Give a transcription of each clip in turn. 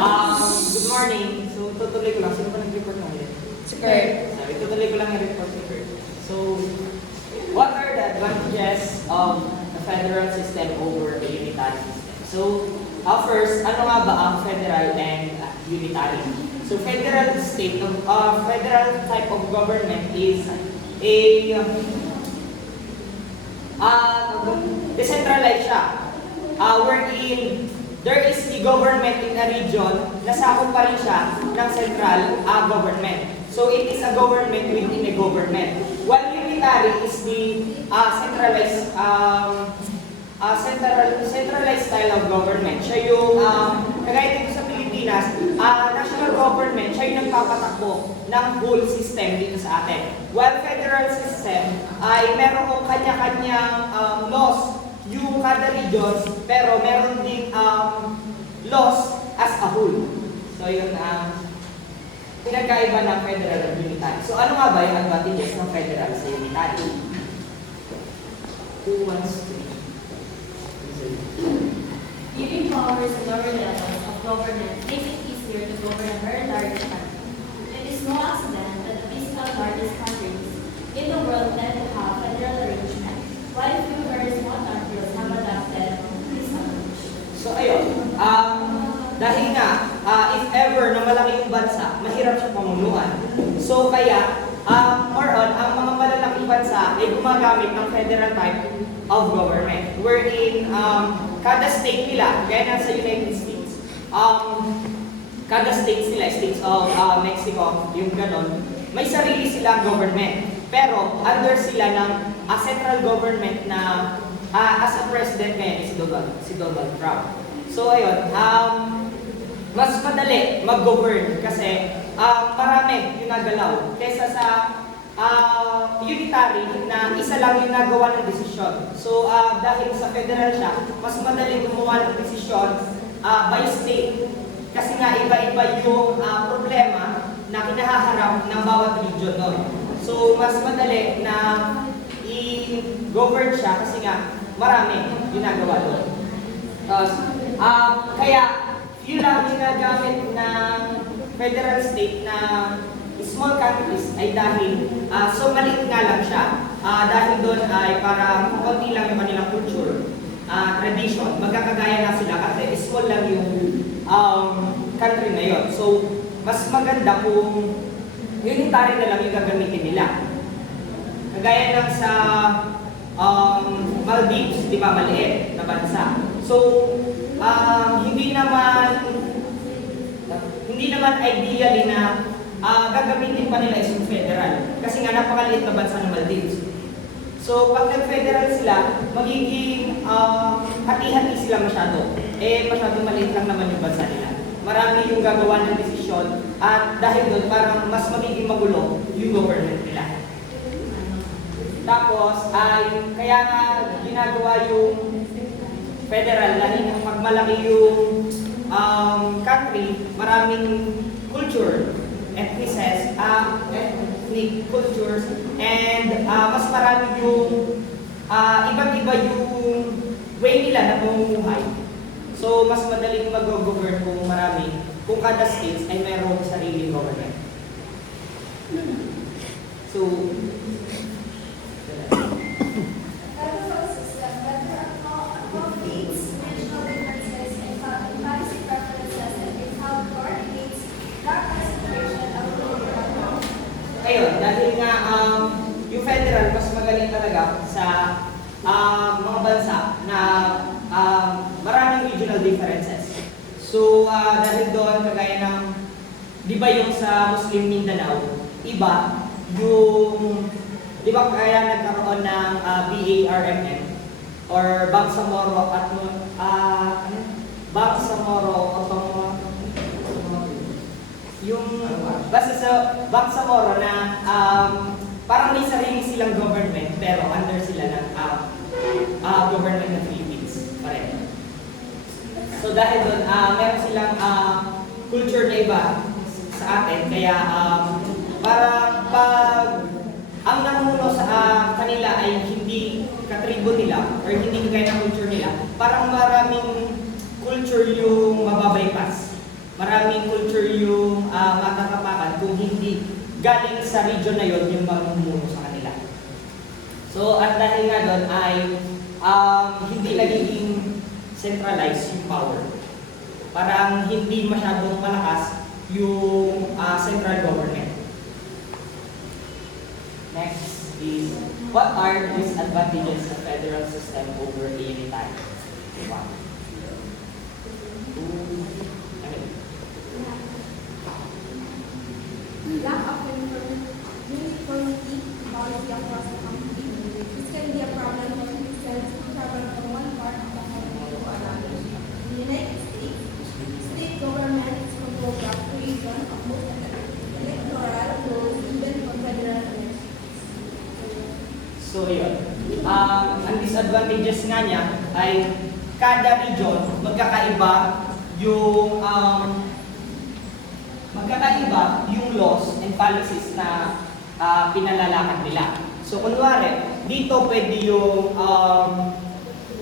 Good morning. So, tutuloy ko lang. Sino ba nag-report ng ulit? Si Kurt. Sorry, tutuloy ko lang yung report ni Kurt. So, what are the advantages of the federal system over the unitary system? So, first, ano nga ba ang federal and unitary? So, federal type of government is a decentralized siya. Wherein there is the government in a region, nasakop pa rin siya ng central government. So it is a government within a government. While unitary is the centralized style of government. Siya yung, kagaya dito sa Pilipinas, national government, siya yung nagpapatakbo ng whole system dito sa atin. While federal system ay meron kanya-kanyang laws yung kada regions, pero meron ding laws as a whole. So yun pinagkaiba ng federal at unitary. So ano nga ba yung advantages ng federal sa unitary? Who wants to? Giving powers to lower levels of government makes it easier to govern a very large country. It is no accident that the physical largest countries in the world tend to have federal arrangement, while few very small countries have adopted this approach. So ayun, dahil nga, if ever na malaki yung bansa, mahirap siya pamunuan. So kaya, more on, ang mga malalaking bansa ay gumagamit ng federal type of government. Wherein, kada state nila, gaya na sa United States, kada states nila, states of Mexico, yung ganon, may sarili silang government. Pero, under sila ng central government na as a president ngayon si Donald Trump. So ayun, mas madali mag-govern kasi marami yung nagalaw kaysa sa unitary na isa lang yung nagawa ng desisyon. So dahil sa federal siya, mas madali gumawa ng desisyon by state kasi nga iba-iba yung problema na kinahaharap ng bawat region doon. So mas madali na i-govern siya kasi nga marami yung nagawa doon. Kaya yun lang ginagamit ng federal state na small countries ay dahil so maliit nga lang siya. Dahil doon ay para konti lang yung kanilang culture, tradition, magkakagaya na sila kasi small lang yung country na yun. So mas maganda kung unitary na lang yung gagamitin nila. Kagaya lang sa Maldives, di ba, maliit na bansa. So hindi naman ideally na gagamitin pa nila isang federal. Kasi nga napakaliit na bansa ng Maldives. So pag nag-federal sila, magiging hati-hati sila masyado. Masyado maliit lang naman yung bansa nila. Marami yung gagawa ng desisyon at dahil doon parang mas magiging magulo yung government nila. Tapos ay kaya nga ginagawa yung federal dahil pag malaki yung country, maraming culture, ethnic cultures, and mas marami yung iba't iba yung way nila na pamumuhay. So mas madaling mag-govern kung kada states ay mayroong sariling government. So ayun, dahil nga yung federal mas magaling talaga sa mga bansa na maraming regional differences. So dahil doon, kagaya ng, di ba yung sa Muslim Mindanao, iba yung, di ba kaya nagkaroon ng BARMM or Bangsamoro at Bangsamoro yung basta sa Bangsamoro na parang may sarili silang government pero under sila ng government ng Philippines pareho. So dahil doon, meron silang culture na iba sa atin kaya parang pag ang namuno sa kanila ay hindi katribo nila or hindi kagaya ng culture nila, parang maraming culture yung mababypass. maraming culture yung matatapakan kung hindi galing sa region na yon yung mamumuno sa kanila. So, at dahil nga doon ay hindi nagiging centralized yung power. Parang hindi masyadong malakas yung central government. Next is, what are the disadvantages of federal system over a unitary? One. Two. Lack of uniformity policy across the country. This can be a problem when citizens travel from one part of the country to another. In the United States, state governments control the creation of most electoral rules even for federal elections. So, yun. Ang disadvantages nga niya ay kada region magkakaiba yung laws and policies na pinalalakad nila. So, kunwari, dito pwede yung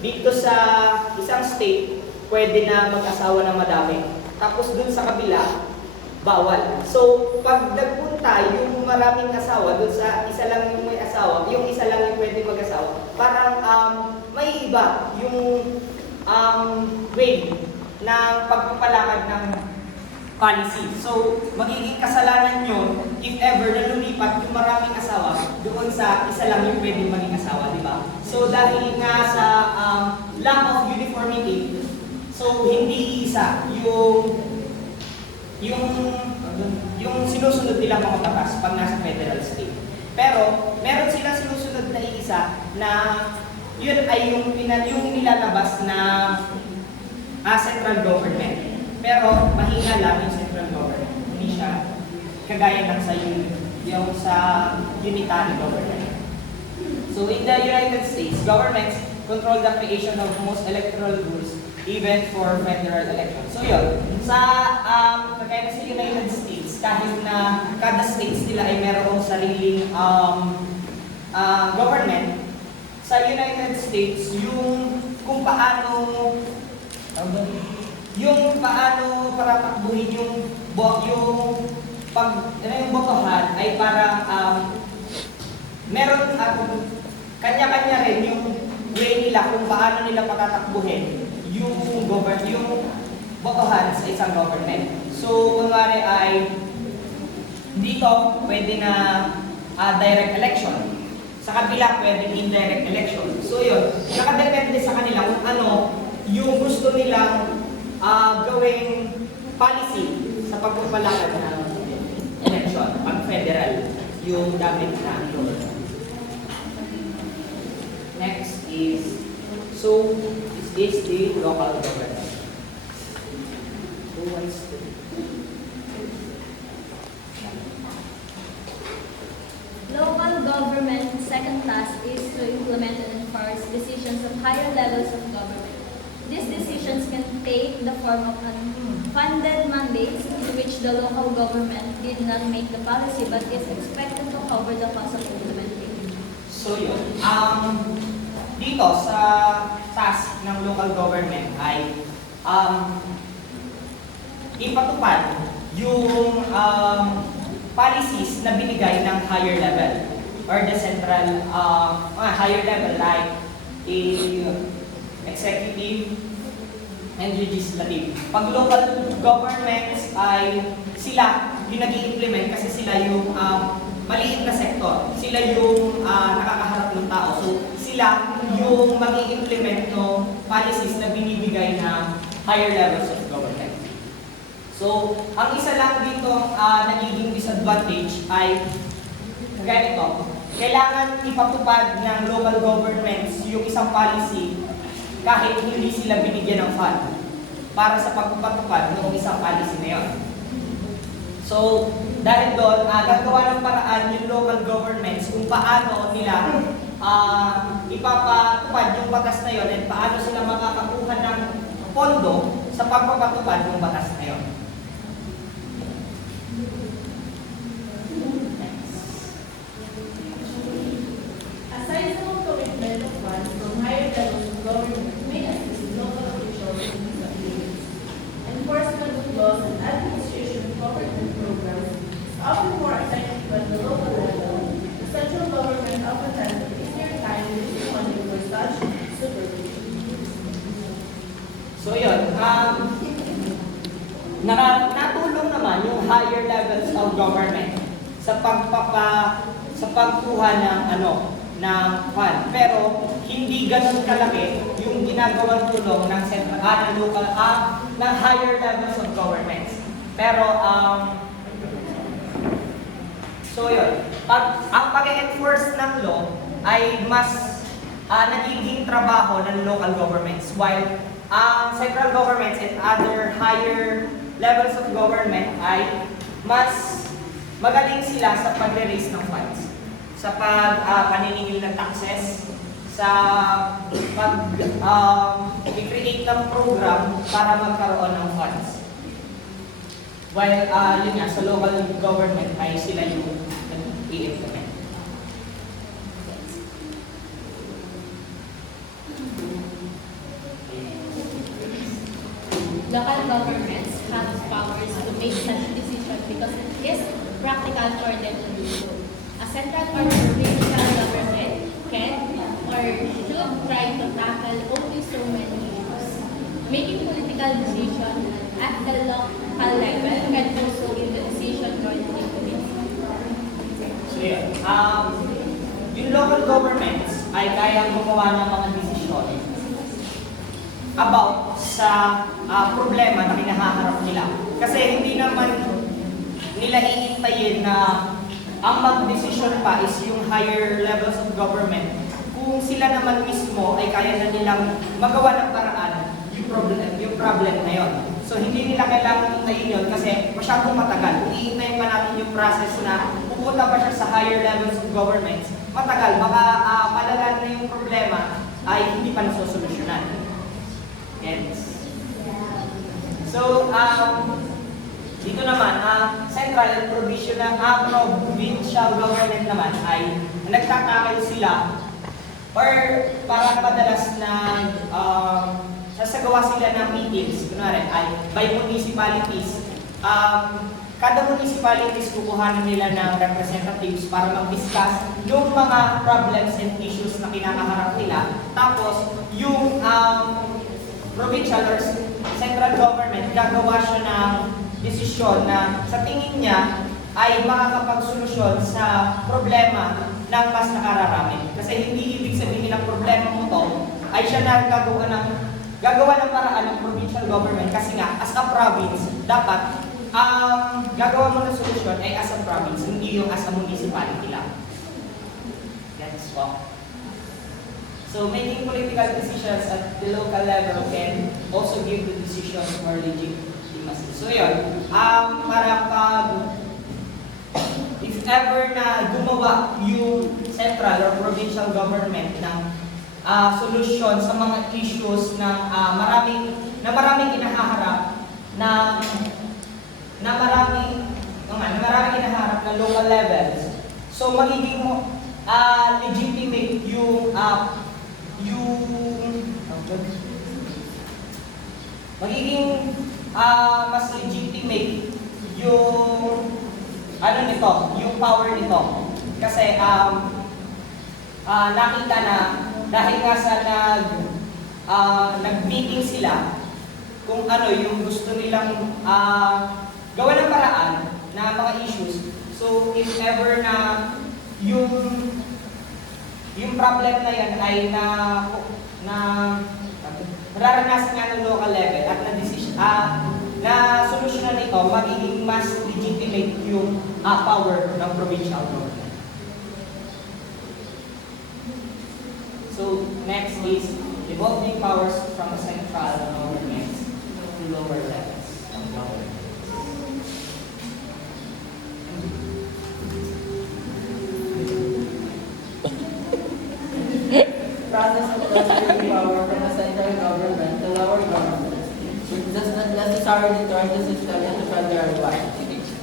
dito sa isang state pwede na mag-asawa ng madami. Tapos dun sa kabila, bawal. So, pag nagpunta yung maraming asawa, dun sa isa lang yung may asawa, yung isa lang yung pwede mag-asawa, parang may iba yung way ng pagpapalakad ng policy. So, magiging kasalanan yun if ever na lumipat yung maraming asawa doon sa isa lang yung pwede maging asawa, di ba? So, dahil nga sa lack of uniformity, so hindi isa yung sinusunod nilang mga batas pag nasa federal state. Pero, meron silang sinusunod na isa na yun ay yung nilalabas na central government. Pero, mahina lang yung central government. Hindi siya kagaya lang sa yung sa unitary government. So, in the United States, governments control the creation of most electoral rules even for federal elections. So yun, kagaya sa United States, kahit na kada states nila ay merong sariling government, sa United States, kung paano paratakbuhin yung botohan ay parang meron kanya-kanya rin yung way nila kung paano nila patatakbuhin yung botohan sa isang government. So, kunwari ay dito pwede na direct election. Sa kabila pwede indirect election. So, yun. Nakadepende sa kanila kung ano yung gusto nilang gawing policy sa pagpapalakad ng election, pag federal, yung damit na next is, so, is the local government. Who wants to? Local government second task is to implement and enforce decisions of higher levels of government. These decisions can take the form of unfunded mandates in which the local government did not make the policy but is expected to cover the cost of implementing. So yun, dito sa task ng local government ay ipatupad yung policies na binigay ng higher level or the central higher level like executive and legislative. Pag local governments ay sila yung nag-i-implement kasi sila yung maliit na sektor. Sila yung nakakaharap ng tao. So, sila yung mag-i-implement no policies na binibigay ng higher levels of government. So, ang isa lang dito nagiging disadvantage ay ganito. Kailangan ipatupad ng local governments yung isang policy kahit hindi sila binigyan ng fund para sa pagpapatupad ng isang policy na yun. So, dahil doon, gagawa ng paraan yung local governments kung paano nila ipapatupad yung batas na yun at paano sila makakakuha ng pondo sa pagpapatupad yung batas na yun. Aside from commitment of funds from higher levels of government may assist local officials in these activities. Enforcement of laws and often more effective at the local level, the central government often has an easier time using money for such supervision. So yun, natulong naman yung higher levels of government sa sa pagkuha ng ng fund. Pero hindi ganun kalaki yung ginagawang tulong ng ng higher levels of governments. Pero so yun, ang pag-enforce ng law ay mas nagiging trabaho ng local governments, while ang central governments and other higher levels of government ay mas magaling sila sa pag-raise ng funds, sa paniningil ng taxes, sa pag-create ng program para magkaroon ng funds. While yun nga, sa local government ay sila yung nag-i-implement. Local governments have powers to make such decisions because it is practical for them to do so. A central or provincial government can or should try to tackle only so many issues. Making political decisions at the local level can also give the decision for the community. So yun, yung local governments ay kayang gumawa ng mga desisyon about sa problema na kinahaharap nila. Kasi hindi naman nila iintayin na ang mag-desisyon pa is yung higher levels of government kung sila naman mismo ay kaya na nilang magawa ng paraan yung problem na yun. So hindi nila kailangan hintayin yun kasi masyadong matagal. Iintayin pa natin yung process na pupunta pa siya sa higher levels of government. Matagal, baka palalan na yung problema ay hindi pa nasosolusyonan. Yes. So, dito naman, central and provincial government naman ay nagtatakil sila or parang madalas na sasagawa sila ng meetings, kunwari ay by municipalities. Kada municipalities kukuhanin nila ng representatives para mag-discuss yung mga problems and issues na kinakaharap nila. Tapos, yung provincial or central government gagawa siya ng desisyon na sa tingin niya ay makakapagsolusyon sa problema ng mas nakararami. Kasi hindi ibig sabihin ng problema mo to ay siya na gagawa ng paraan ng provincial government kasi nga as a province dapat gagawa mo ng solusyon ay as a province, hindi yung as a municipality lang. That's all. So making political decisions at the local level can also give the decisions more legitimacy. So yun, para if ever na gumawa yung central or provincial government ng solusyon sa mga issues na maraming kinahaharap na maraming kinahaharap na local levels. So magiging legitimate yung magiging mas legitimate yung yung power nito. Kasi nakita na dahil nga sa nag-meeting sila kung ano yung gusto nilang gawa ng paraan na mga issues. So if ever na yung problem na yan ay nararanasan nga ng local level at na solusyonan nito, magiging mas legitimate yung power ng provincial government. So next is devolving powers from the central government to lower levels of government. Process of transferring power from the central government to lower government, which does not necessarily turn the system into federal-wide,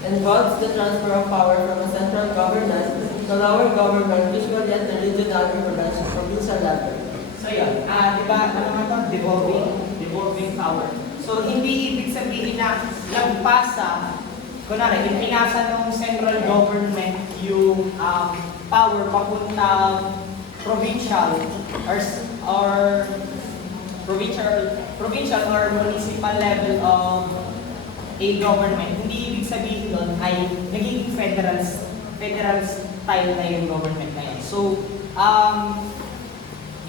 involves the transfer of power from the central government to lower government, usually at the regional or provincial level. So yun, di ba, ano nga ito? Devolving power. So hindi ibig sabihin na nagpasa kunwari, ipinasa ng central government yung power papuntang provincial or provincial or municipal level of a government, hindi ibig sabihin nun ay nagiging federal style na yung government na yan. So,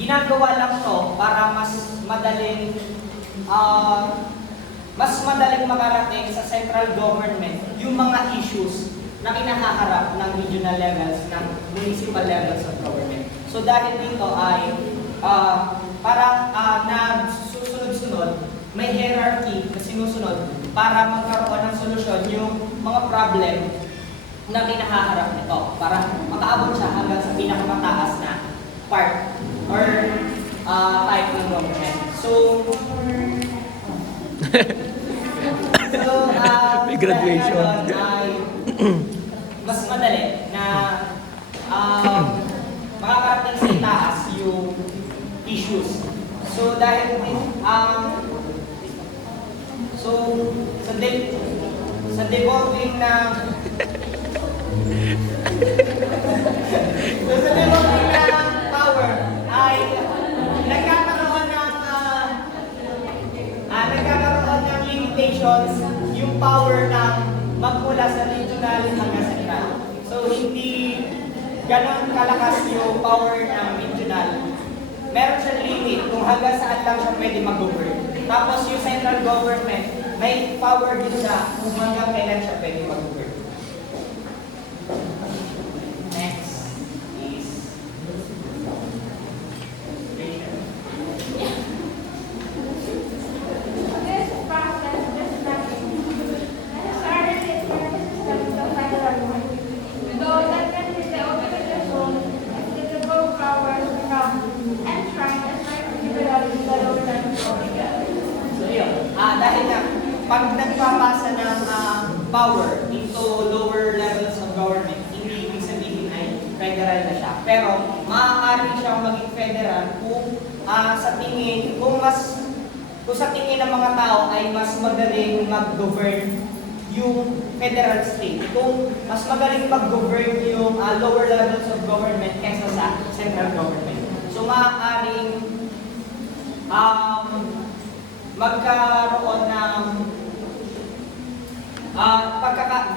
ginagawa lang to para mas madaling makarating sa central government yung mga issues na kinahaharap ng regional levels, ng municipal levels of government. So dahil dito ay parang nagsusunod-sunod, may hierarchy na sinusunod para magkaroon ng solusyon yung mga problem na kinahaharap nito para makaabot siya hanggang sa pinakamataas na part or type ng government. So, May graduation. ay mas madali na makakarating sa itaas yung issues. So dahil sa devolving ng power ay nagkakaroon ng limitations yung power ng magmula sa regional hanggang central. So hindi ganon kalakas yung power ng regional. Meron siyang limit kung hanggang saan lang siya pwede mag-govern. Tapos yung central government, may power din siya kung hanggang kailan siya pwede mag-govern. Next is This process started in the system of federal government. Though that can be the ultimate goal, the full power from enshrined as right liberal in the lower level of government. So yun, dahil nga, pag nagpapasa ng power into lower levels of government, hindi ibig sabihin ay federal na siya. Pero maaari siyang maging federal kung sa tingin ng mga tao ay mas magaling mag-govern yung federal state. Kung mas magaling mag-govern yung lower levels of government kaysa sa central government. So maaaring magkaroon ng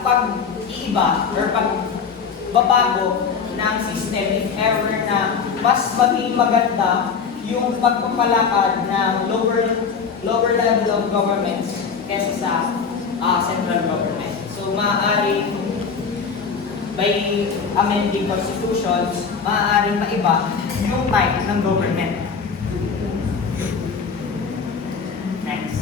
pag-iiba or pagbabago ng system if ever na mas maging maganda yung pagpapalakad ng lower level of governments kaysa sa central government. So maaaring by amending constitutions, maaaring maiba yung type ng government. Next.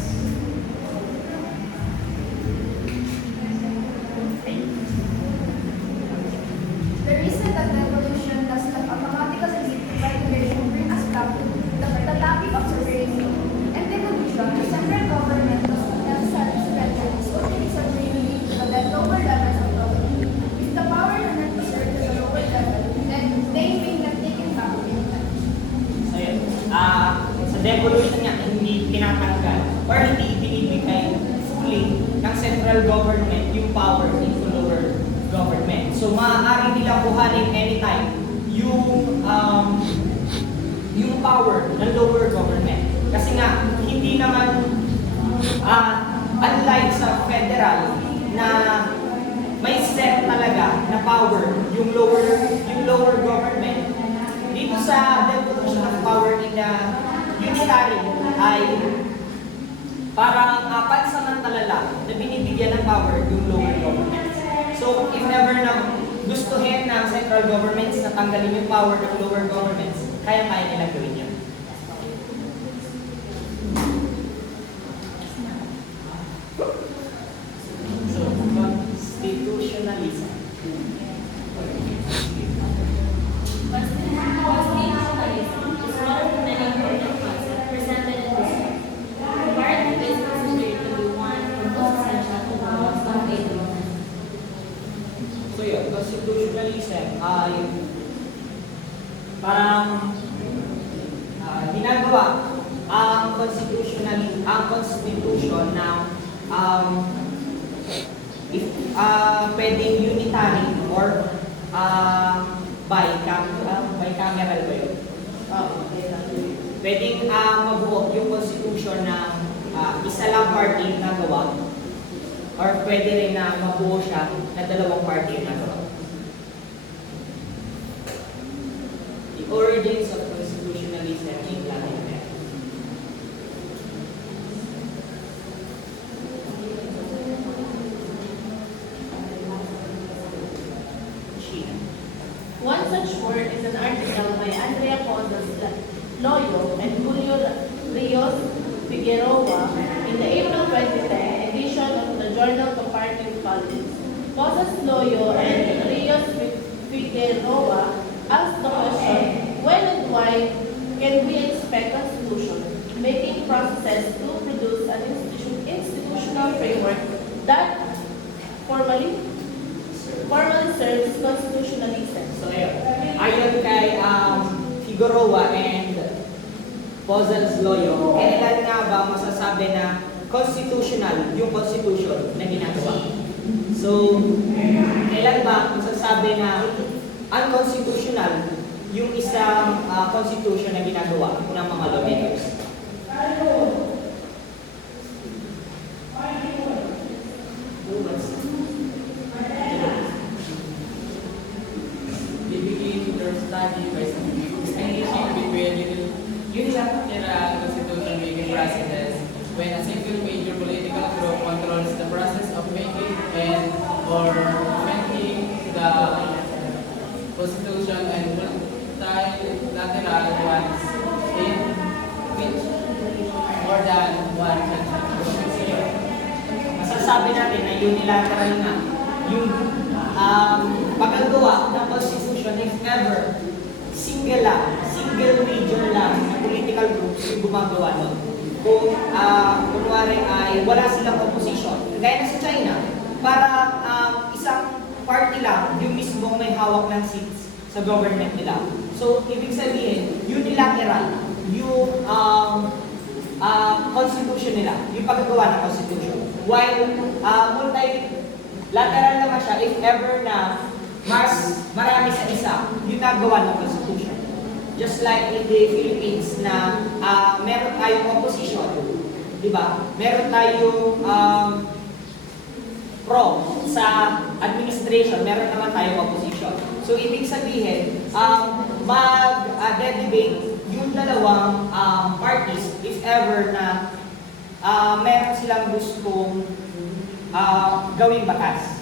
The reason that the evolution does not automatically lead to regulation bring us back to the topic of sovereignty and devolution. The central government does not necessarily surrender its own sovereignty to the lower levels of government. If the power is not reserved to the lower level, then they may not take it back anytime. So yun, sa devolution nga, hindi tinatanggal or hindi ibinibigay fully ng central government yung power into lower government. So maaari nilang kuhanin anytime yung power ng lower government. Kasi nga, hindi naman unlike sa federal na may set talaga na power yung lower government. Dito sa devolution of power in the unitary ay parang pansamantala lang na binibigyan ng power yung lower government. So if ever na gustuhin ng central governments na tanggalin yung power ng lower governments, kaya-kaya nilang gawin yun. So, constitutionalism. Constitutionalism is one of the many important concepts presented in this book. Apparently, this is considered to be one of the most essential to the laws of a government. So yun, constitutionalism ay parang ginagawa ang constitution ng pwedeng unitary or bicameral ba yun? Pwedeng mabuo yung constitution ng isa lang party na gawa or pwede rin na mabuo siya na dalawang party na gawa. The origins of constitutionalism in Latin America. China. One such word is an article by Andrea Pozas Loyo and Julio Rios Figueroa in the April 2010 edition of the Journal Comparative Politics. Pozas Loyo and Rios Figueroa asked the question, when and why can we expect constitution making processes to produce an institutional framework that formally serves constitutionalism? So ayon kay Figueroa and Pozas Loyo, kailan nga ba masasabi na constitutional yung constitution na ginagawa? So, kailan ba masasabi na unconstitutional yung isang constitution na ginagawa ng mga lawmakers? They begin their study by distinguishing between unilateral constitution-making processes when a single major political group controls the process of making and or amending the constitution and multilateral ones in which more than one country. Masasabi natin na unilateral nga yung pagkagawa ng constitution if ever single major lang na political groups yung gumagawa nun. Kung kunwari ay wala silang opposition, gaya na sa China, para isang party lang yung mismong may hawak ng seats sa government nila. So, ibig sabihin, unilateral yung constitution nila, yung paggagawa ng constitution. While multilateral naman siya if ever na mas marami sa isa yung nagawa ng constitution. Just like in the Philippines na meron tayong opposition, di ba? Meron tayong pro sa administration, meron naman tayong opposition. So, ibig sabihin, mag-debate yung dalawang parties if ever na meron silang gustong gawing batas.